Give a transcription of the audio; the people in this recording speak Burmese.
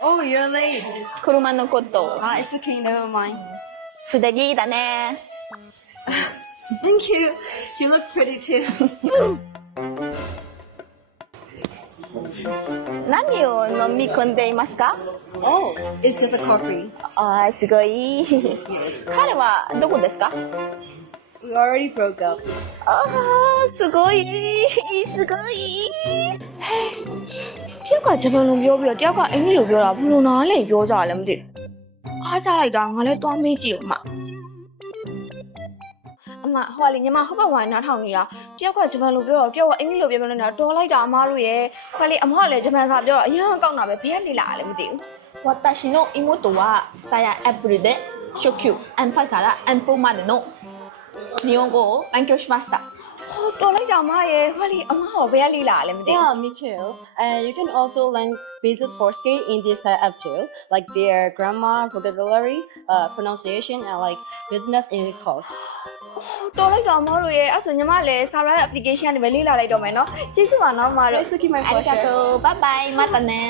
Oh, you're late. 車のこと Ah, it's okay. Never mind. 素敵だね Thank you. You look pretty too. 何を飲み込んでいますか Oh, it's just a coffee. あーすごい彼はどこですか We already broke up. あーすごいすごい တယောက်ကဂျပန်လိုပြောပြီးတော့တယောက်ကအင်္ဂလိပ်လိုပြောတာဘယ်လိုနားလဲပြောကြရလဲမသိဘူးအားကြလိုက်တာငါလည်းသွားမေးကြည့်ဦးမအမဟိုကလေညီမဟောက်ဘက်ဝိုင်းနားထောင်နေတာတယောက်ကဂျပန်လိုပြောတော့တယောက်ကအင်္ဂလိပ်လိုပြောပြောနေတာတော်လိုက်တာအမတို့ရဲ့ဟိုကလေအမကလည်းဂျပန်စာပြောတော့အရင်ကကောက်တာပဲဘယ်ကနေလာလဲမသိဘူး 私の妹はさやアプリで初級 N5 から N4 までの日本語を勉強しました ဟော တော်လိုက်တာမရဲ့ဟွက်လေအမဟောဘယ်ကလေးလာလဲမသိဘူး Yeah, me too. And you can also learn basic Forske in this uh, app too, like their grammar, vocabulary, uh, pronunciation, and like business in course. တော်လိုက်တာမတို့ရဲ့အဲ့ဆိုညီမလည်း Sara ရဲ့ application တွေပဲလေ့လာလိုက်တော့မယ်နော်ကျေးဇူးပါနော်မတို့ Thank you, my အ pleasure. ရီဂါတိုဘိုင်ဘိုင်မတ်တနဲ